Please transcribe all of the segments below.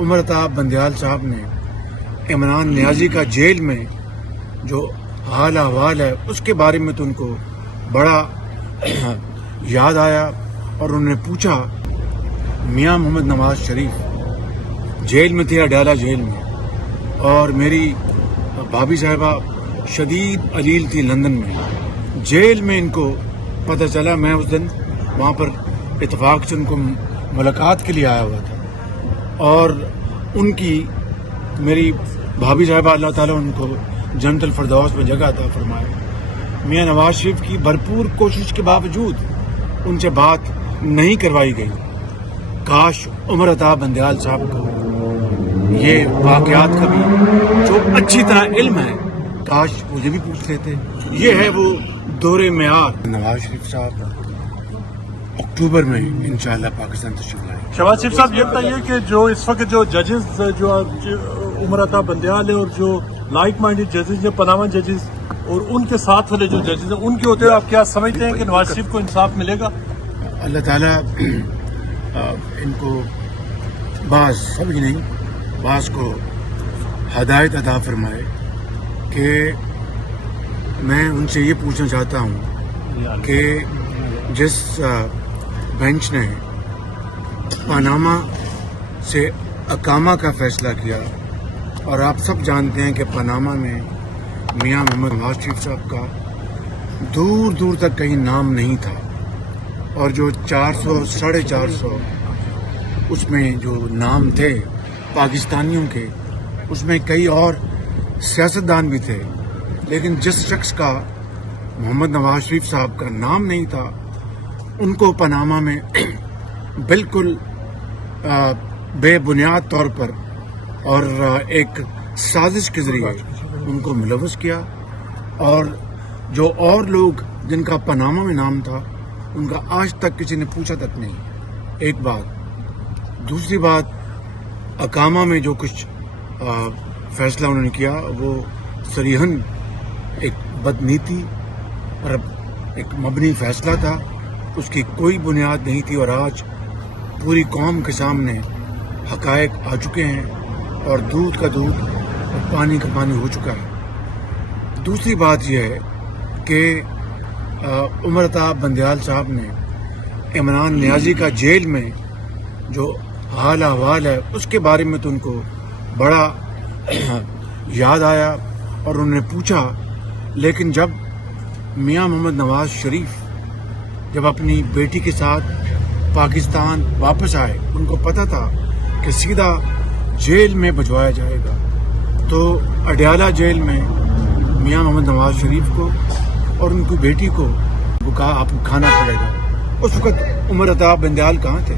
عمر عطاب بندیال صاحب نے عمران نیازی کا جیل میں جو حال احوال ہے اس کے بارے میں تو ان کو بڑا یاد آیا اور انہوں نے پوچھا میاں محمد نواز شریف جیل میں تھے اڈیالہ جیل میں، اور میری بھابھی صاحبہ شدید علیل تھی لندن میں، جیل میں ان کو پتہ چلا۔ میں اس دن وہاں پر اتفاق سے ان کو ملاقات کے لیے آیا ہوا تھا، اور ان کی میری بھابھی صاحبہ اللہ تعالیٰ ان کو جنت الفردوس میں جگہ عطا فرمائے، میاں نواز شریف کی بھرپور کوشش کے باوجود ان سے بات نہیں کروائی گئی۔ کاش عمر عطاب بندیال صاحب کو یہ واقعات کا بھی جو اچھی طرح علم ہے کاش مجھے بھی پوچھ لیتے۔ یہ ہے وہ دور معیار۔ نواز شریف صاحب اکتوبر میں انشاءاللہ پاکستان تشریف لائیں گے۔ شہباز شریف صاحب یہ بتائیے کہ جو اس وقت جو ججز جو عمر عطاب بندیال ہے اور جو لائک مائنڈیڈ ججز ہیں، پاناما ججز، اور ان کے ساتھ والے جو ججز ہیں، ان کے ہوتے ہوئے آپ کیا سمجھتے ہیں کہ نواز شریف کو انصاف ملے گا؟ اللہ تعالیٰ ان کو بعض سمجھ نہیں بعض کو ہدایت عطا فرمائے کہ میں ان سے یہ پوچھنا چاہتا ہوں کہ جس بینچ نے پاناما سے اقامہ کا فیصلہ کیا، اور آپ سب جانتے ہیں کہ پاناما میں میاں محمد نواز شریف صاحب کا دور دور تک کہیں نام نہیں تھا، اور جو 400 450 اس میں جو نام تھے پاکستانیوں کے، اس میں کئی اور سیاستدان بھی تھے، لیکن جس شخص کا محمد نواز شریف صاحب کا نام نہیں تھا ان کو پاناما میں بالکل بے بنیاد طور پر اور ایک سازش کے ذریعے ان کو ملوث کیا، اور جو اور لوگ جن کا پاناما میں نام تھا ان کا آج تک کسی نے پوچھا تک نہیں۔ ایک بات۔ دوسری بات، اقامہ میں جو کچھ فیصلہ انہوں نے کیا وہ صریحاً ایک بدنیتی اور ایک مبنی فیصلہ تھا، اس کی کوئی بنیاد نہیں تھی، اور آج پوری قوم کے سامنے حقائق آ چکے ہیں، اور دودھ کا دودھ اور پانی کا پانی ہو چکا ہے۔ دوسری بات یہ ہے کہ عمر عطاب بندیال صاحب نے عمران نیازی کا جیل میں جو حال احوال ہے اس کے بارے میں تو ان کو بڑا یاد آیا، اور انہوں نے پوچھا، لیکن جب میاں محمد نواز شریف جب اپنی بیٹی کے ساتھ پاکستان واپس آئے، ان کو پتہ تھا کہ سیدھا جیل میں بھجوایا جائے گا، تو اڈیالہ جیل میں میاں محمد نواز شریف کو اور ان کی بیٹی کو وہ کہا آپ کو کھانا پڑے گا۔ اس وقت عمر عطاب بندیال کہاں تھے؟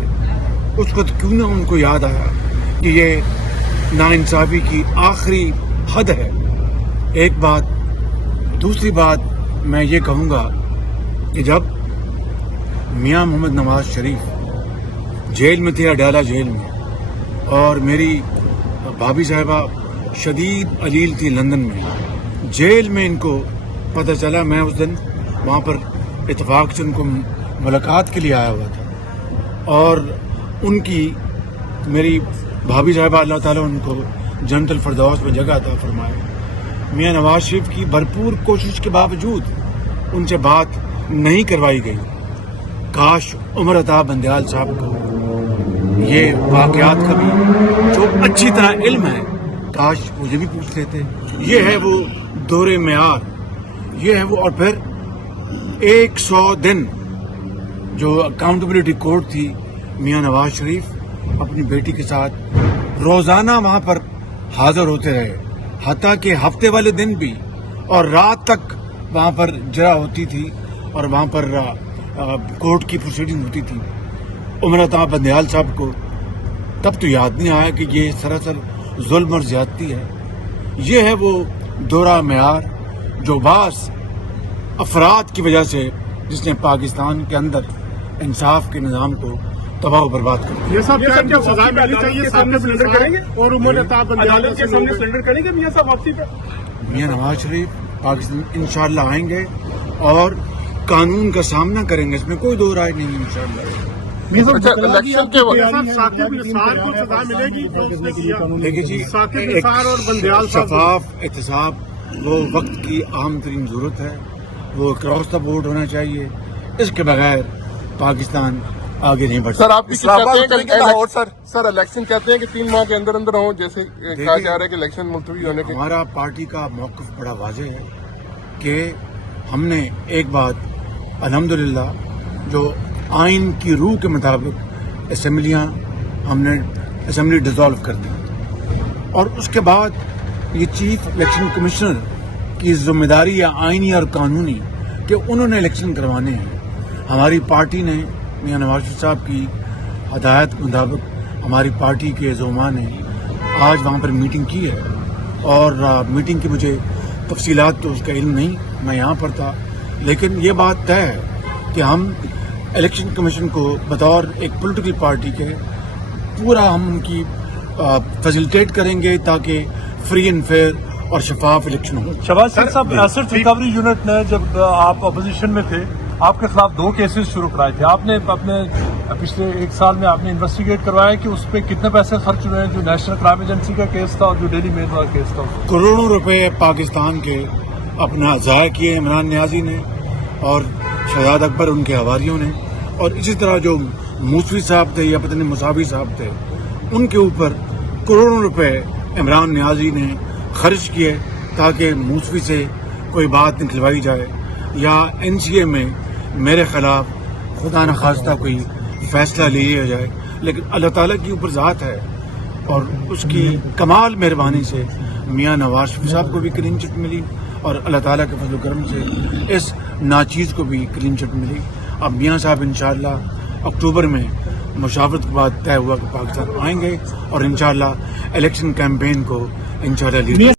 اس وقت کیوں نہ ان کو یاد آیا کہ یہ ناانصافی کی آخری حد ہے۔ ایک بات۔ دوسری بات میں یہ کہوں گا کہ جب میاں محمد نواز شریف جیل میں تھے اڈیالہ جیل میں، اور میری بھابھی صاحبہ شدید علیل تھی لندن میں، جیل میں ان کو پتہ چلا۔ میں اس دن وہاں پر اتفاق سے ان کو ملاقات کے لیے آیا ہوا تھا، اور ان کی میری بھابھی صاحبہ اللہ تعالیٰ ان کو جنت الفردوس میں جگہ عطا فرمائے، میاں نواز شریف کی بھرپور کوشش کے باوجود ان سے بات نہیں کروائی گئی۔ کاش عمر عطاب بندیال صاحب کو یہ واقعات کا بھی جو اچھی طرح علم ہے کاش مجھے بھی پوچھ لیتے۔ یہ ہے وہ دور معیار، یہ ہے وہ۔ اور پھر 100 دن جو اکاؤنٹیبلٹی کورٹ تھی، میاں نواز شریف اپنی بیٹی کے ساتھ روزانہ وہاں پر حاضر ہوتے رہے، حتیٰ کہ ہفتے والے دن بھی، اور رات تک وہاں پر جرا ہوتی تھی، اور وہاں پر کورٹ کی پروسیڈنگ ہوتی تھی۔ عمر عطاب بندیال صاحب کو تب تو یاد نہیں آیا کہ یہ سراسر ظلم اور زیادتی ہے۔ یہ ہے وہ دورہ معیار جو بعض افراد کی وجہ سے جس نے پاکستان کے اندر انصاف کے نظام کو تباہ و برباد کر دیا۔ یہ صاحب کیا سزا ملنی چاہیے؟ سامنے سرنڈر کریں گے اور عمر عطاب بندیال کے سامنے سرنڈر کریں گے میاں صاحب واپسی پہ؟ میاں نواز شریف پاکستان انشاءاللہ آئیں گے اور قانون کا سامنا کریں گے، اس میں کوئی دو رائے نہیں ہے انشاءاللہ۔ اچھا الیکشن کے وقت ثاقب نثار کو سزا ملے گی جو اس نے کیا؟ دیکھیے جی، ثاقب نثار اور بندیال صاحب شفاف احتساب وہ وقت کی اہم ترین ضرورت ہے، وہ کراس دا بورڈ ہونا چاہیے، اس کے بغیر پاکستان آگے نہیں بڑھ سر سکتا۔ آپ بھی کہتے ہیں کہ سر الیکشن کہتے ہیں کہ 3 ماہ کے اندر اندر ہوں، جیسے کہا جا رہا ہے کہ الیکشن ملتوی ہونے کے ہمارا پارٹی کا موقف بڑا واضح ہے کہ ہم نے ایک بات الحمدللہ جو آئین کی روح کے مطابق اسمبلیاں ہم نے اسمبلی ڈیزالو کر دی، اور اس کے بعد یہ چیف الیکشن کمشنر کی ذمہ داری ہے آئینی اور قانونی کہ انہوں نے الیکشن کروانے ہیں۔ ہماری پارٹی نے میاں نواز شریف صاحب کی ہدایت کے مطابق ہماری پارٹی کے زعماء نے آج وہاں پر میٹنگ کی ہے، اور میٹنگ کی مجھے تفصیلات تو اس کا علم نہیں، میں یہاں پر تھا، لیکن یہ بات طے ہے کہ ہم الیکشن کمیشن کو بطور ایک پولیٹیکل پارٹی کے پورا ہم ان کی فیسیلیٹیٹ کریں گے تاکہ فری اینڈ فیئر اور شفاف الیکشن ہو۔ شہباز شریف صاحب، ایسٹ ریکوری یونٹ نے جب آپ اپوزیشن میں تھے آپ کے خلاف 2 کیسز شروع کرائے تھے، آپ نے اپنے پچھلے 1 سال میں آپ نے انویسٹیگیٹ کروایا کہ اس پہ کتنے پیسے خرچ ہوئے ہیں، جو نیشنل کرائم ایجنسی کا کیس تھا اور جو ڈیلی میل کا کیس تھا؟ کروڑوں روپے پاکستان کے اپنا ضائع کیے عمران نیازی نے اور شہزاد اکبر ان کے حواریوں نے، اور اسی طرح جو موسوی صاحب تھے یا پتہ نہیں مساوی صاحب تھے، ان کے اوپر کروڑوں روپے عمران نیازی نے خرچ کیے تاکہ موسوی سے کوئی بات نکلوائی جائے یا NCA میں میرے خلاف خدا نخواستہ کوئی فیصلہ لیا جائے، لیکن اللہ تعالیٰ کی اوپر ذات ہے اور اس کی کمال مہربانی سے میاں نواز شریف صاحب کو بھی کلین چٹ ملی اور اللہ تعالیٰ کے فضل و کرم سے اس ناچیز کو بھی کلین چٹ ملی۔ اب میاں صاحب انشاءاللہ اکتوبر میں مشاورت کے بعد طے ہوا کہ پاکستان آئیں گے اور انشاءاللہ الیکشن کیمپین کو انشاءاللہ لیڈ